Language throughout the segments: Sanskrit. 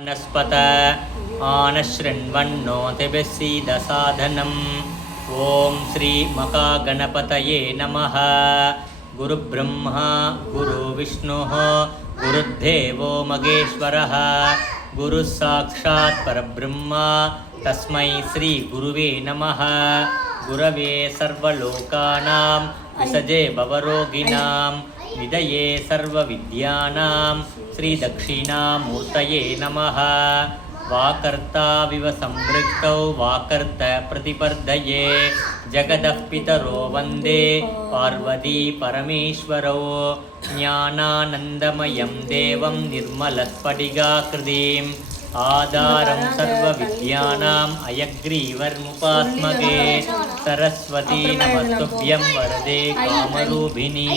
वनस्पत आनशृण्वन्नोतिभिस्सीदसाधनम् ॐ श्री मकागणपतये नमः। गुरुब्रह्मा गुरुविष्णुः गुरुर्देवो महेश्वरः गुरुः साक्षात् परब्रह्म तस्मै श्री गुरुवे नमः। गुरवे सर्वलोकानां विसजे भवरोगिणां निधये सर्वविद्यानां श्रीदक्षिणामूर्तये नमः। वाकर्ताविव संवृक्तौ वाकर्त प्रतिपर्दये जगदः पितरो वन्दे पार्वती परमेश्वरौ। ज्ञानानन्दमयं देवं निर्मलस्फटिकाकृतिम् आधारं सर्वविद्यानाम् अयग्रीवर्मुपास्मगे। सरस्वती नमस्तुभ्यं वरदे कामरूपिणी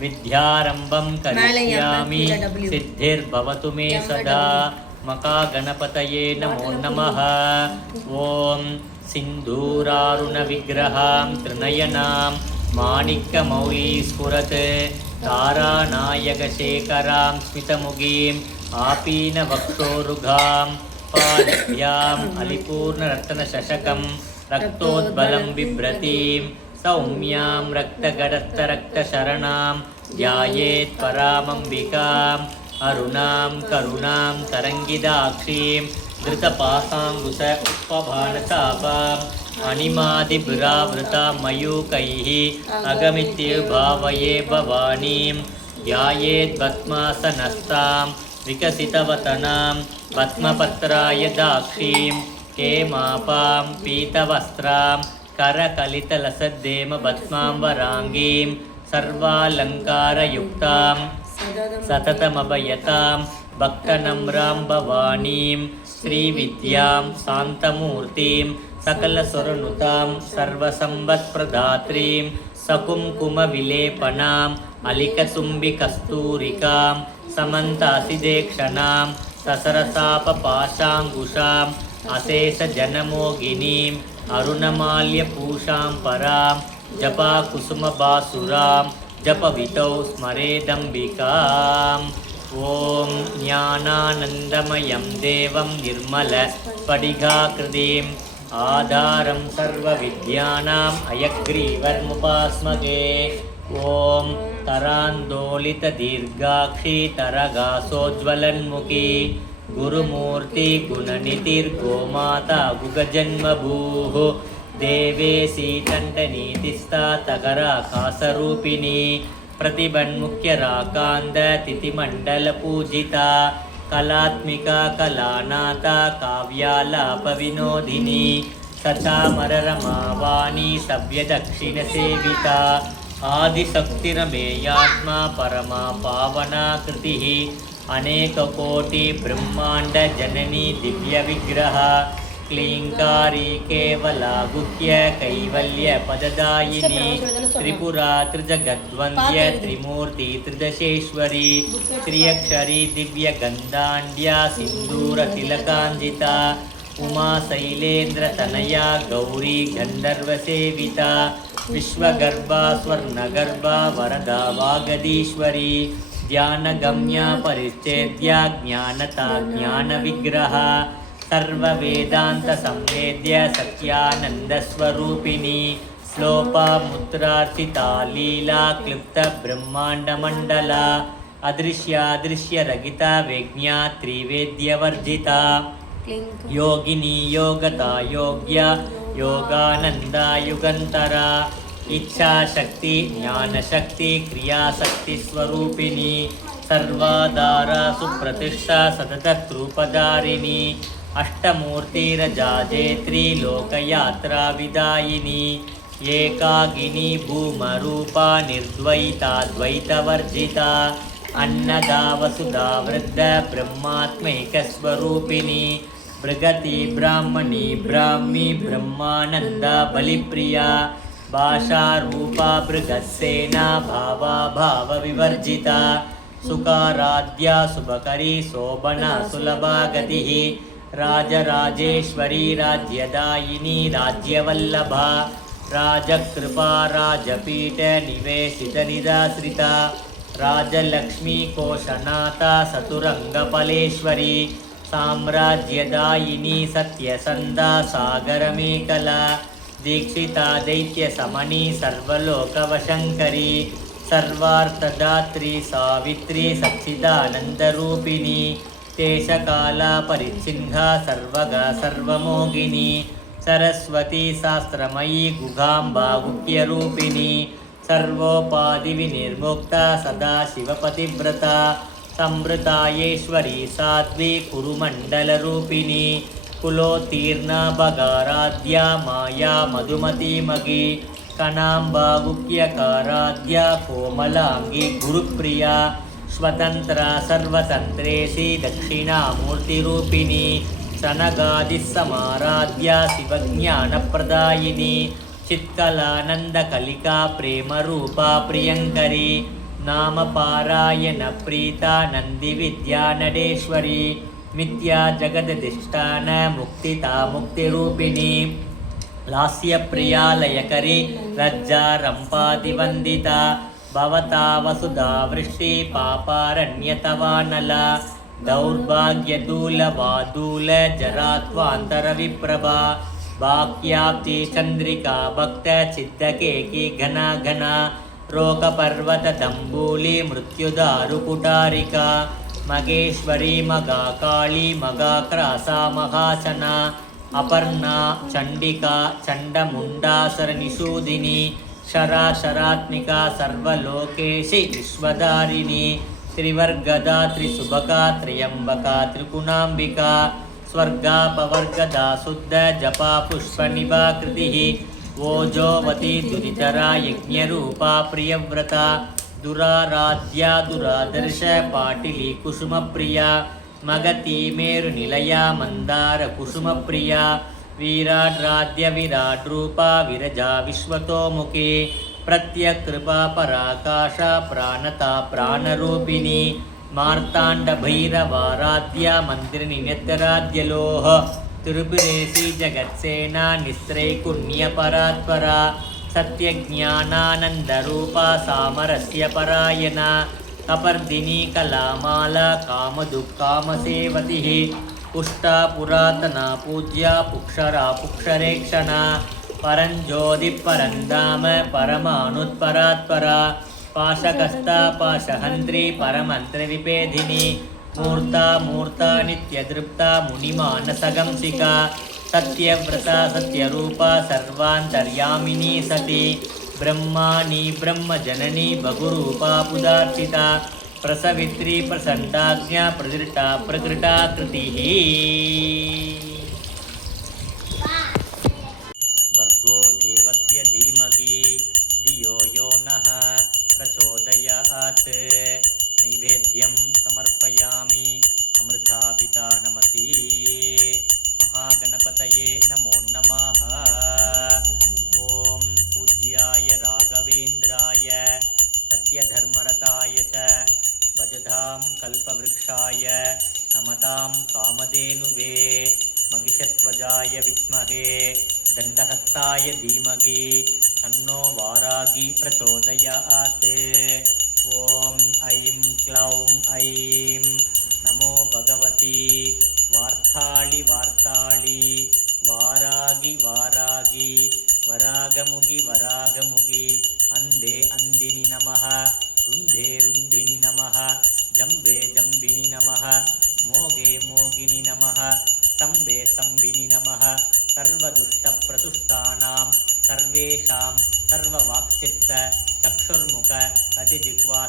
विद्यारम्भं करिष्यामि सिद्धिर्भवतु मे सदा। मकागणपतये नमो नमः। ॐ सिन्दूरारुणविग्रहां त्रिनयनां माणिक्यमौलीस्फुरत् तारानायकशेखरां स्मितमुखीम् आपीनवक्षोरुगां पादभ्याम् अलिपूर्णरत्नशशकं रक्तोद्बलं बिभ्रतीं सौम्यां रक्तगडस्थरक्तशरणां ध्यायेत् परामम्बिकाम् अरुणां करुणां तरङ्गिताक्षीं धृतपाशाङ्कुश उपबाणचापाम् अणिमादिभिरावृतां मयूकैः अगमित्युभावये भवानीं ध्यायेत् भस्मासनस्तां विकसितवदनां पद्मपत्राय दाक्षीं हेमापां पीतवस्त्रां करकलितलसद्धेमभस्माम्बराङ्गीं सर्वालङ्कारयुक्तां सततमभयतां भक्तनम्रां भवानीं श्रीविद्यां शान्तमूर्तिं सकलसुरनुतां सर्वसम्पत्प्रदात्रीं सकुङ्कुमविलेपनाम् अलिकतुम्बिकस्तूरिकां समन्तासिदेक्षणां ससरसापपाशाङ्कुशाम् अशेषजनमोगिनीम् अरुणमाल्यपूषां परां जपाकुसुमबासुरां जपवितौ स्मरेदम्बिकाम्। ॐ ज्ञानानन्दमयं देवं निर्मलस्फटिकाकृतिम् आधारं सर्वविद्यानाम् अयग्रीवर्मुपास्मगे। ॐ तरान्दोलितदीर्घाक्षी तरगासोज्ज्वलन्मुखी गुरुमूर्ति गुणनिधिर्गोमाता गुगजन्मभूः देवेशी दण्डनीतिस्था तगराकाशरूपिणी प्रतिबन्मुख्यराकान्त तिथिमण्डलपूजिता कलात्मिका कलानाथा काव्यालापविनोदिनी सचामररमावाणी सव्यदक्षिणसेविता आदिशक्तिरमेयात्मा परमा पावना कृतिः अनेककोटि ब्रह्माण्ड जननी दिव्यविग्रह क्लीङ्कारी केवला गुह्य कैवल्य पददायिनी त्रिपुरा त्रिजगद्वन्द्य त्रिमूर्ति त्रिदशेश्वरी त्र्यक्षरी दिव्यगन्धाढ्या सिन्दूरतिलकाञ्जिता उमा शैलेन्द्रतनया गौरी गन्धर्वसेविता विश्वगर्भा स्वर्णगर्भा वरदा वागदीश्वरी ध्यानगम्या परिच्छेद्या ज्ञानता ज्ञानविग्रह सर्ववेदान्तसंवेद्य सत्यानन्दस्वरूपिणी श्लोपा मुद्रार्चिता लीला क्लुप्तब्रह्माण्डमण्डला अदृश्यादृश्यरहिता वेज्ञा त्रिवेद्यवर्जिता योगिनी योगता योग्या योगानन्दा युगन्तरा इच्छाशक्ति ज्ञानशक्ति क्रियाशक्ति स्वरूपिणी सर्वाधारा सुप्रतिष्ठा सततरूपधारिणी अष्टमूर्तिरजाजेत्री लोकयात्रा विदायिनी एकाकिनी भूमरूपा निर्द्वैता द्वैतवर्जिता अन्नदा वसुधा वृद्ध ब्रह्मात्मैकस्वरूपिणी बृहती ब्राह्मणी ब्राह्मी ब्रह्मानन्दा बलिप्रिया भाषारूपा बृहत्सेना भावा भावविवर्जिता सुकाराध्या शुभकरी शोभना सुलभा गतिः राजराजेश्वरी राज्यदायिनी राज्यवल्लभा राजकृपा राजपीठ निवेशितनिदाश्रिता राजलक्ष्मी कोशनाथा सतुरंगफलेश्वरी साम्राज्यदायिनी सत्यसन्धा सागरमेकला दीक्षिता दैत्यसमनी सर्वलोकवशङ्करी सर्वार्थदात्री सावित्री सच्चिदानन्दरूपिणी देशकाला परिच्छिन्ना सर्वगा सर्वमोगिनी सरस्वती शास्त्रमयी गुगाम्बा गुह्यरूपिणी सर्वोपाधिविनिर्मुक्ता सदा शिवपतिव्रता संवृतायेश्वरी साध्वी कुरुमण्डलरूपिणी कुलोत्तीर्णा भगाराध्या माया मधुमतीमगी कनाम्बा गुह्यकाराध्या कोमलांगी गुरुप्रिया स्वतन्त्रा सर्वतन्त्रेशी दक्षिणामूर्तिरूपिणी सनगादिसमाराध्या शिवज्ञानप्रदायिनी चित्कलानन्दकलिका प्रेमरूपा प्रियङ्करी नामपारायणप्रीता नन्दिविद्या नडेश्वरी मिथ्या जगदधिष्ठान मुक्तिता मुक्तिरूपिणी लास्यप्रिया लयकरी लज्जा रम्पादिवन्दिता भवता वसुधा वृष्टि पापारण्यतवानला दौर्भाग्यदूलवादूल जरात्वान्तरविप्रभा वाक्याप्ति चन्द्रिका भक्त चित्तकेकी घना घना रोगपर्वतदम्बूली मृत्युदारुकुटारिका मगेश्वरी मगाकाली मगाक्रासा महाचना अपर्णा चण्डिका चण्डमुण्डासरनिषूदिनी शराशरात्मिका सर्वलोकेशि विश्वधारिणी त्रिवर्गदा त्रिसुभगा त्र्यम्बका त्रिगुणाम्बिका स्वर्गापवर्गदा शुद्ध जपा पुष्पनिभाकृतिः ओजोवती दुरितरा यज्ञरूपा प्रियव्रता दुराराध्या दुरादर्श पाटिली कुसुमप्रिया मगती मेरुनिलया मन्दार कुसुमप्रिया वीराड्राध्य विराड्रूपा विरजा विश्वतोमुखी प्रत्यकृपा पराकाशा प्राणता प्राणरूपिणी मार्ताण्डभैरवाराध्या मन्दिरनियतराध्यलोह तिरुपुरेशी जगत्सेना निस्त्रैकुण्यपरात्परा सत्यज्ञानानन्दरूपा सामरस्यपरायणा कपर्दिनी कलामाला कामदुःकामसेवतिः पुष्टा पुरातना पूज्या पुक्षरा पुक्षरेक्षणा परञ्ज्योतिः परमानुत्परात्परा पाशकस्ता पाशहन्त्री परमन्त्रविपेधिनी मूर्ता मूर्ता नित्यदृप्ता मुनिमानसगंसिका सत्यव्रता सत्यरूपा सर्वान्तर्यामिनी सती ब्रह्माणी ब्रह्मजननी बहुरूपा पुदार्चिता प्रसवित्री प्रसण्डाज्ञा प्रदृष्टा प्रकृटाकृतिः भर्गो देवस्य धीमहि धियो यो नः प्रचोदयात् नैवेद्यं समर्पयामि अमृता पिता नमति महागणपतये नमो नमः ॐ पूज्याय राघवेन्द्राय सत्यधर्मरताय च भजतां कल्पवृक्षाय नमतां कामधेनुवे महिषध्वजाय विद्महे दण्डहस्ताय धीमहि तन्नो वारागी प्रचोदयात् ॐ ऐं क्लौं ऐं नमो भगवती वार्ताळि वार्ताळि वारागी वारागी वरागमुगि वरागमुगि अन्धे अन्दिनि नमः रुन्धे रुन्धिनि नमः जम्बे जम्बिनि नमः मोगे मोगिनि नमः स्तम्भे स्तम्भिनि नमः सर्वदुष्टप्रतुष्टानां सर्वेषां सर्ववाक्चित्त चक्षुर्मुख अतिजिह्वा